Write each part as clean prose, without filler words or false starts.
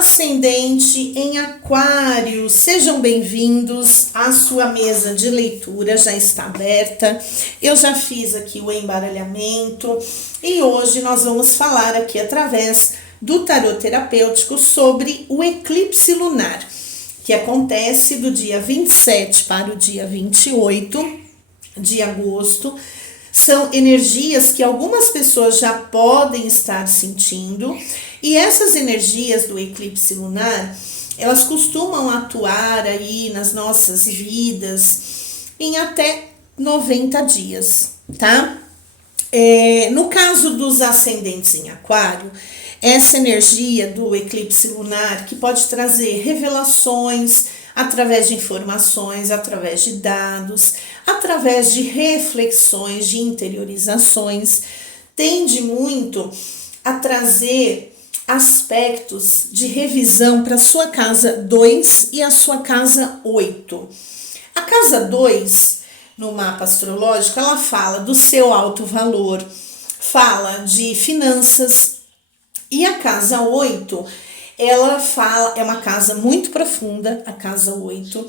ascendente em Aquário, sejam bem-vindos. A sua mesa de leitura já está aberta. Eu já fiz aqui o embaralhamento e hoje nós vamos falar aqui através do tarô terapêutico sobre o eclipse lunar, que acontece do dia 27 para o dia 28 de agosto. São energias que algumas pessoas já podem estar sentindo, e essas energias do eclipse lunar, elas costumam atuar aí nas nossas vidas em até 90 dias, tá? No caso dos ascendentes em Aquário, essa energia do eclipse lunar que pode trazer revelações através de informações, através de dados, através de reflexões, de interiorizações, tende muito a trazer aspectos de revisão para a sua casa 2 e a sua casa 8. A casa 2, no mapa astrológico, ela fala do seu alto valor, fala de finanças, e a casa 8, ela fala, é uma casa muito profunda, a casa 8,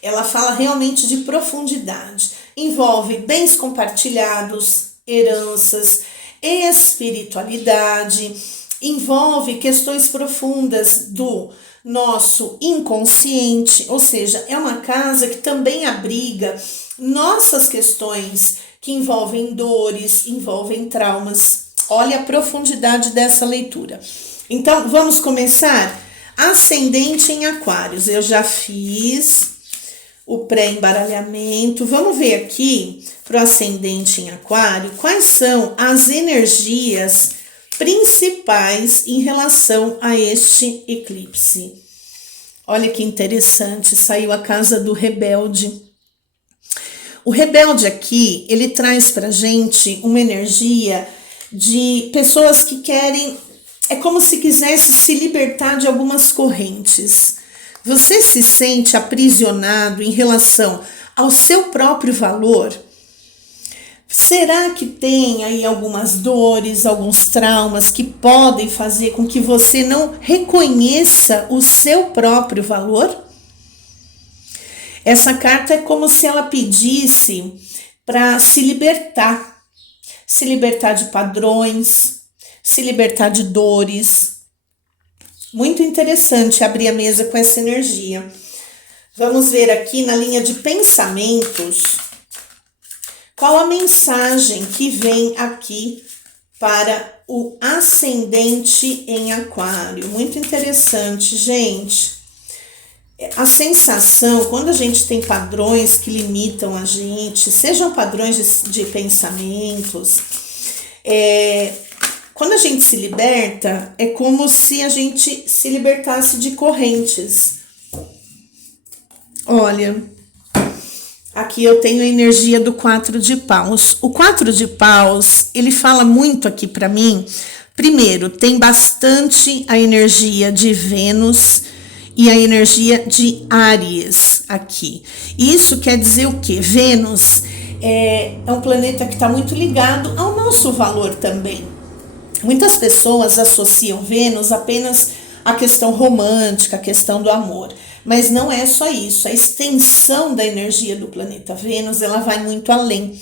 ela fala realmente de profundidade, envolve bens compartilhados, heranças, espiritualidade, envolve questões profundas do nosso inconsciente, ou seja, é uma casa que também abriga nossas questões que envolvem dores, envolvem traumas. Olha a profundidade dessa leitura. Então, vamos começar? Ascendente em Aquários. Eu já fiz o pré-embaralhamento. Vamos ver aqui para o ascendente em Aquário quais são as energias principais em relação a este eclipse. Olha que interessante, saiu a casa do rebelde. O rebelde aqui, ele traz pra gente uma energia de pessoas que querem, é como se quisesse se libertar de algumas correntes. Você se sente aprisionado em relação ao seu próprio valor? Será que tem aí algumas dores, alguns traumas que podem fazer com que você não reconheça o seu próprio valor? Essa carta é como se ela pedisse para se libertar de padrões, se libertar de dores. Muito interessante abrir a mesa com essa energia. Vamos ver aqui na linha de pensamentos qual a mensagem que vem aqui para o ascendente em Aquário. Muito interessante, gente. A sensação, quando a gente tem padrões que limitam a gente, sejam padrões de pensamentos, quando a gente se liberta, é como se a gente se libertasse de correntes. Olha, aqui eu tenho a energia do 4 de paus. O 4 de paus, ele fala muito aqui para mim. Primeiro, tem bastante a energia de Vênus e a energia de Áries aqui. Isso quer dizer o quê? Vênus é um planeta que está muito ligado ao nosso valor também. Muitas pessoas associam Vênus apenas à questão romântica, à questão do amor. Mas não é só isso. A extensão da energia do planeta Vênus, ela vai muito além.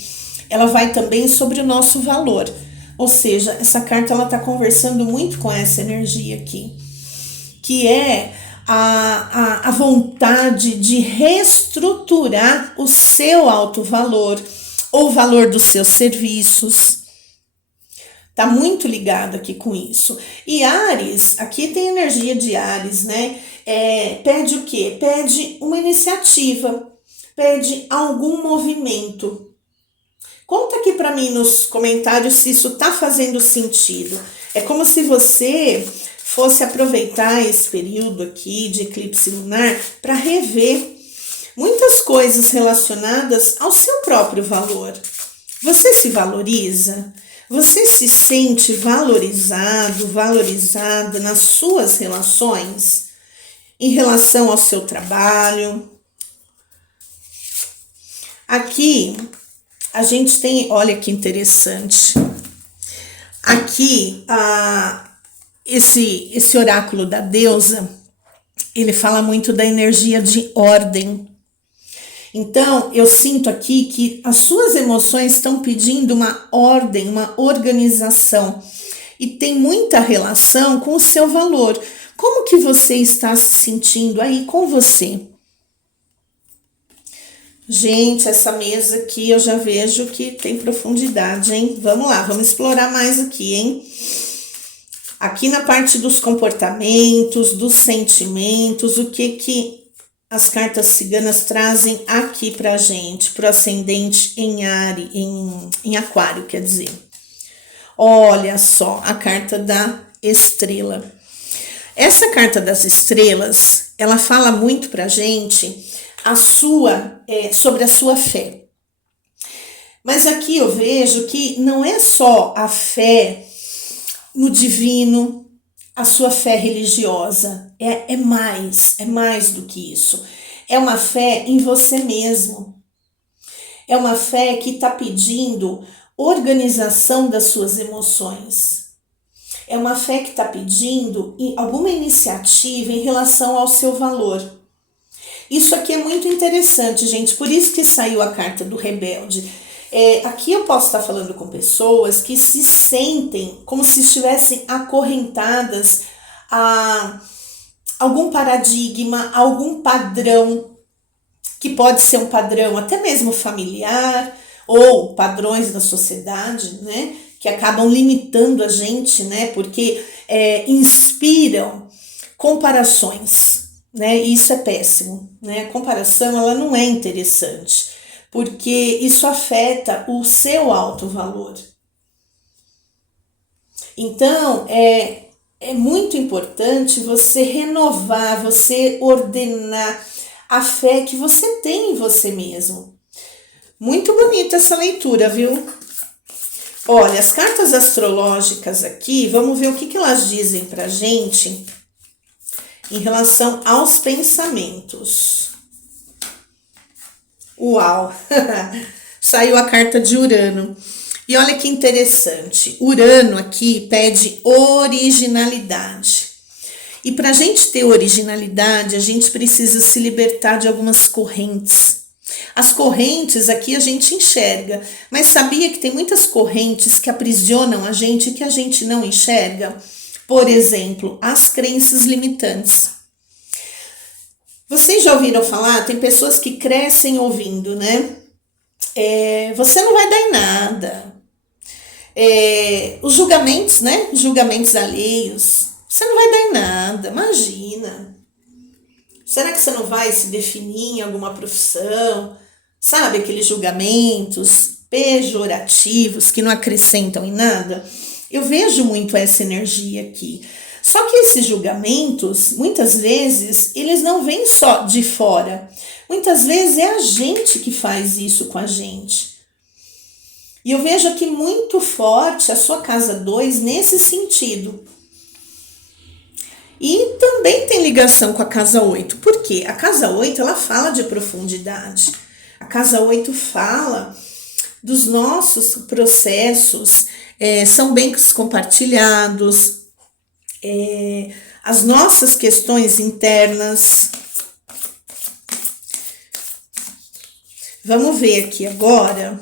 Ela vai também sobre o nosso valor. Ou seja, essa carta ela está conversando muito com essa energia aqui, que é a vontade de reestruturar o seu alto valor ou o valor dos seus serviços. Tá muito ligado aqui com isso. E Áries, aqui tem energia de Áries, né? Pede o quê? Pede uma iniciativa, pede algum movimento. Conta aqui para mim nos comentários se isso tá fazendo sentido. É como se você fosse aproveitar esse período aqui de eclipse lunar para rever muitas coisas relacionadas ao seu próprio valor. Você se valoriza? Você se sente valorizado, valorizada nas suas relações? Em relação ao seu trabalho? Aqui a gente tem, olha que interessante. Aqui esse oráculo da deusa, ele fala muito da energia de ordem. Então, eu sinto aqui que as suas emoções estão pedindo uma ordem, uma organização. E tem muita relação com o seu valor. Como que você está se sentindo aí com você? Gente, essa mesa aqui eu já vejo que tem profundidade, hein? Vamos lá, vamos explorar mais aqui, hein? Aqui na parte dos comportamentos, dos sentimentos, o que as cartas ciganas trazem aqui pra gente, pro ascendente em aquário, quer dizer. Olha só, a carta da estrela. Essa carta das estrelas, ela fala muito pra gente sobre a sua fé. Mas aqui eu vejo que não é só a fé no divino, a sua fé religiosa, é mais do que isso. É uma fé em você mesmo. É uma fé que está pedindo organização das suas emoções. É uma fé que está pedindo alguma iniciativa em relação ao seu valor. Isso aqui é muito interessante, gente, por isso que saiu a carta do rebelde. Aqui eu posso estar falando com pessoas que se sentem como se estivessem acorrentadas a algum paradigma, algum padrão, que pode ser um padrão até mesmo familiar, ou padrões da sociedade, né, que acabam limitando a gente, né, porque inspiram comparações. Né? Isso é péssimo, né? A comparação ela não é interessante, porque isso afeta o seu alto valor. Então, é muito importante você renovar, você ordenar a fé que você tem em você mesmo. Muito bonita essa leitura, viu? Olha, as cartas astrológicas aqui, vamos ver o que elas dizem pra gente em relação aos pensamentos. Uau! Saiu a carta de Urano. E olha que interessante. Urano aqui pede originalidade. E para a gente ter originalidade, a gente precisa se libertar de algumas correntes. As correntes aqui a gente enxerga, mas sabia que tem muitas correntes que aprisionam a gente e que a gente não enxerga? Por exemplo, as crenças limitantes. Vocês já ouviram falar? Tem pessoas que crescem ouvindo, né? Você não vai dar em nada. Os julgamentos, né? Julgamentos alheios. Você não vai dar em nada, imagina. Será que você não vai se definir em alguma profissão? Sabe, aqueles julgamentos pejorativos que não acrescentam em nada? Eu vejo muito essa energia aqui. Só que esses julgamentos, muitas vezes, eles não vêm só de fora. Muitas vezes é a gente que faz isso com a gente. E eu vejo aqui muito forte a sua casa 2 nesse sentido. E também tem ligação com a casa 8. Por quê? A casa 8, ela fala de profundidade. A casa 8 fala dos nossos processos, são bens compartilhados, as nossas questões internas. Vamos ver aqui agora,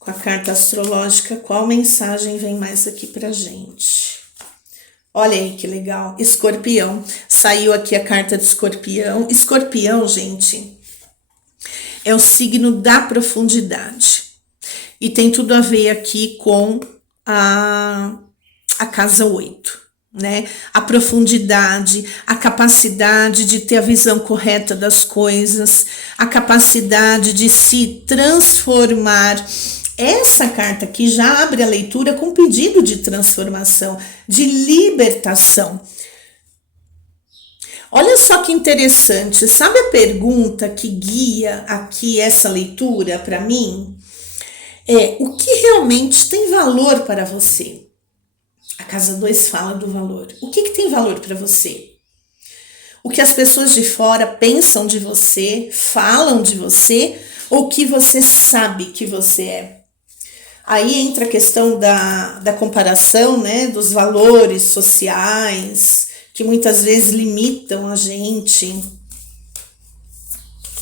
com a carta astrológica, qual mensagem vem mais aqui pra gente. Olha aí que legal, Escorpião. Saiu aqui a carta de Escorpião. Escorpião, gente, é o signo da profundidade. E tem tudo a ver aqui com a casa 8, né? A profundidade, a capacidade de ter a visão correta das coisas, a capacidade de se transformar. Essa carta aqui já abre a leitura com pedido de transformação, de libertação. Olha só que interessante, sabe a pergunta que guia aqui essa leitura para mim? O que realmente tem valor para você? A casa 2 fala do valor. O que tem valor para você? O que as pessoas de fora pensam de você, falam de você, ou o que você sabe que você é? Aí entra a questão da comparação, né, dos valores sociais, que muitas vezes limitam a gente.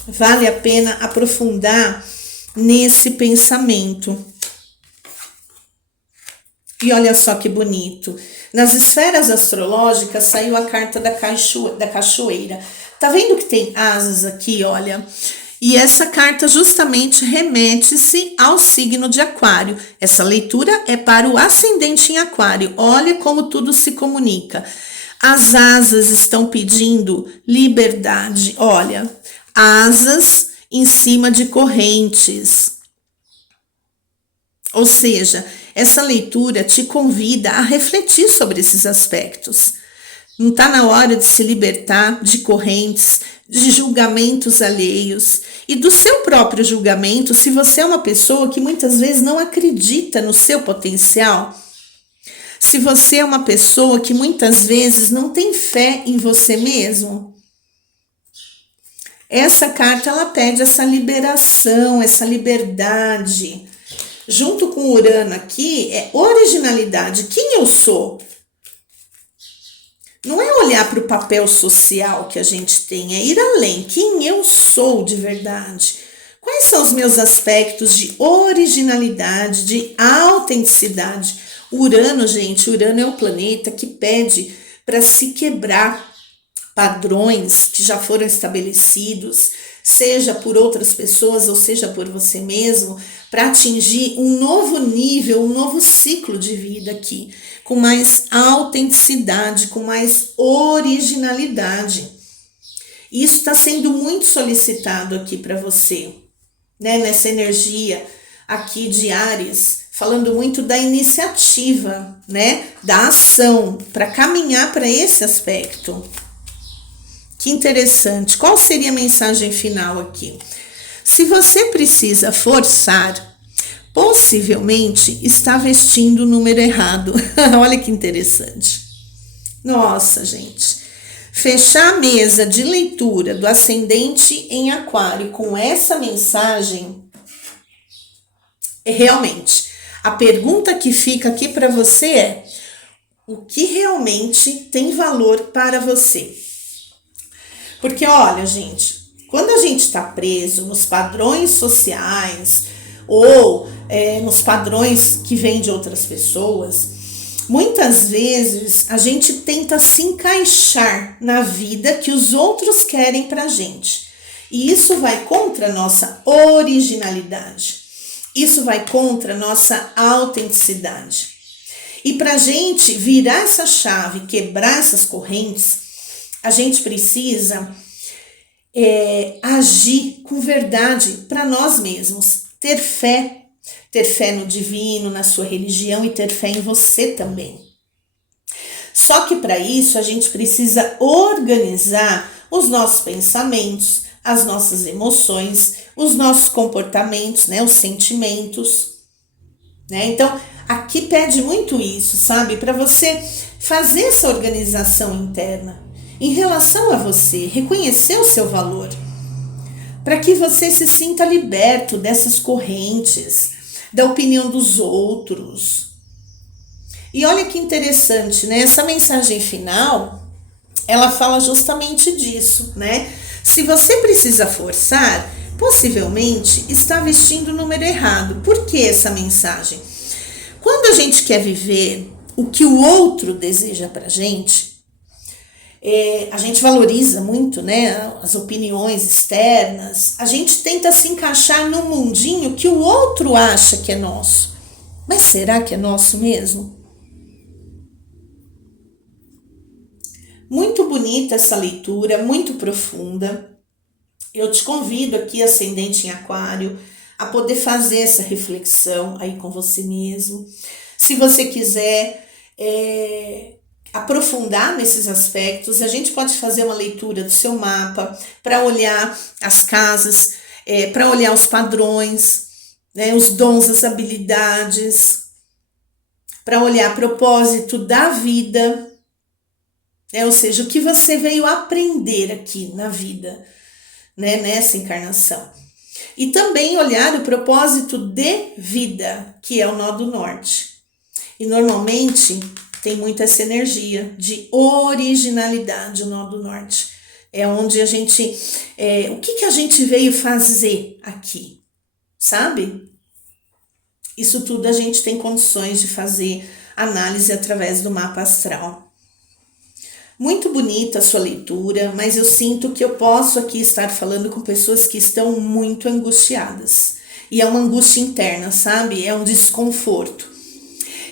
Vale a pena aprofundar nesse pensamento. E olha só que bonito. Nas esferas astrológicas saiu a carta da cachoeira. Tá vendo que tem asas aqui, olha? E essa carta justamente remete-se ao signo de Aquário. Essa leitura é para o ascendente em Aquário. Olha como tudo se comunica. As asas estão pedindo liberdade. Olha, asas em cima de correntes. Ou seja, essa leitura te convida a refletir sobre esses aspectos. Não está na hora de se libertar de correntes, de julgamentos alheios e do seu próprio julgamento, se você é uma pessoa que muitas vezes não acredita no seu potencial. Se você é uma pessoa que muitas vezes não tem fé em você mesmo. Essa carta ela pede essa liberação, essa liberdade. Junto com Urano aqui é originalidade. Quem eu sou? Não é olhar para o papel social que a gente tem, é ir além. Quem eu sou de verdade? Quais são os meus aspectos de originalidade, de autenticidade? Urano, gente, Urano é o planeta que pede para se quebrar padrões que já foram estabelecidos, seja por outras pessoas ou seja por você mesmo, para atingir um novo nível, um novo ciclo de vida aqui, com mais autenticidade, com mais originalidade. Isso está sendo muito solicitado aqui para você, né? Nessa energia aqui de Áries, falando muito da iniciativa, né? Da ação, para caminhar para esse aspecto. Que interessante. Qual seria a mensagem final aqui? Se você precisa forçar, possivelmente está vestindo o número errado. Olha que interessante. Nossa, gente. Fechar a mesa de leitura do ascendente em Aquário com essa mensagem é realmente a pergunta que fica aqui para você é: o que realmente tem valor para você? Porque olha, gente, quando a gente está preso nos padrões sociais ou nos padrões que vêm de outras pessoas, muitas vezes a gente tenta se encaixar na vida que os outros querem pra gente. E isso vai contra a nossa originalidade. Isso vai contra a nossa autenticidade. E pra gente virar essa chave, quebrar essas correntes, a gente precisa agir com verdade para nós mesmos, ter fé no divino, na sua religião e ter fé em você também. Só que para isso a gente precisa organizar os nossos pensamentos, as nossas emoções, os nossos comportamentos, né, os sentimentos, né? Então, aqui pede muito isso, sabe? Para você fazer essa organização interna em relação a você, reconhecer o seu valor, para que você se sinta liberto dessas correntes, da opinião dos outros. E olha que interessante, né? Essa mensagem final, ela fala justamente disso, né? Se você precisa forçar, possivelmente está vestindo o número errado. Por que essa mensagem? Quando a gente quer viver o que o outro deseja pra gente, a gente valoriza muito, né, as opiniões externas, a gente tenta se encaixar no mundinho que o outro acha que é nosso. Mas será que é nosso mesmo? Muito bonita essa leitura, muito profunda. Eu te convido aqui, ascendente em Aquário, a poder fazer essa reflexão aí com você mesmo. Se você quiser aprofundar nesses aspectos, a gente pode fazer uma leitura do seu mapa para olhar as casas, para olhar os padrões, né, os dons, as habilidades, para olhar propósito da vida, ou seja, o que você veio aprender aqui na vida, né, nessa encarnação. E também olhar o propósito de vida, que é o nó do norte. E normalmente tem muito essa energia de originalidade, o nó do norte. É onde a gente, o que a gente veio fazer aqui, sabe? Isso tudo a gente tem condições de fazer análise através do mapa astral. Muito bonita a sua leitura, mas eu sinto que eu posso aqui estar falando com pessoas que estão muito angustiadas. E é uma angústia interna, sabe? É um desconforto.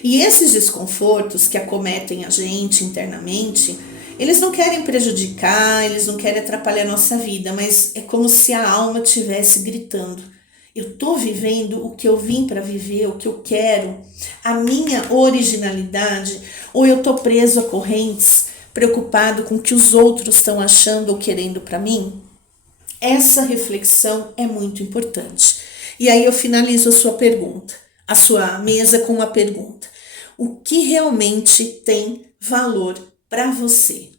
E esses desconfortos que acometem a gente internamente, eles não querem prejudicar, eles não querem atrapalhar a nossa vida, mas é como se a alma estivesse gritando. Eu tô vivendo o que eu vim para viver, o que eu quero, a minha originalidade, ou eu tô preso a correntes, preocupado com o que os outros estão achando ou querendo para mim? Essa reflexão é muito importante. E aí eu finalizo a sua pergunta, a sua mesa com uma pergunta. O que realmente tem valor para você?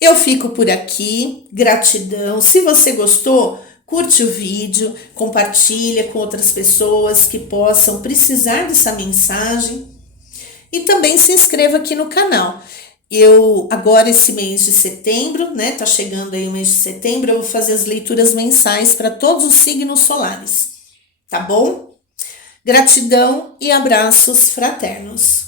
Eu fico por aqui, gratidão. Se você gostou, curte o vídeo, compartilha com outras pessoas que possam precisar dessa mensagem e também se inscreva aqui no canal. Eu agora esse mês de setembro, né, tá chegando aí o mês de setembro, eu vou fazer as leituras mensais para todos os signos solares, tá bom? Gratidão e abraços fraternos.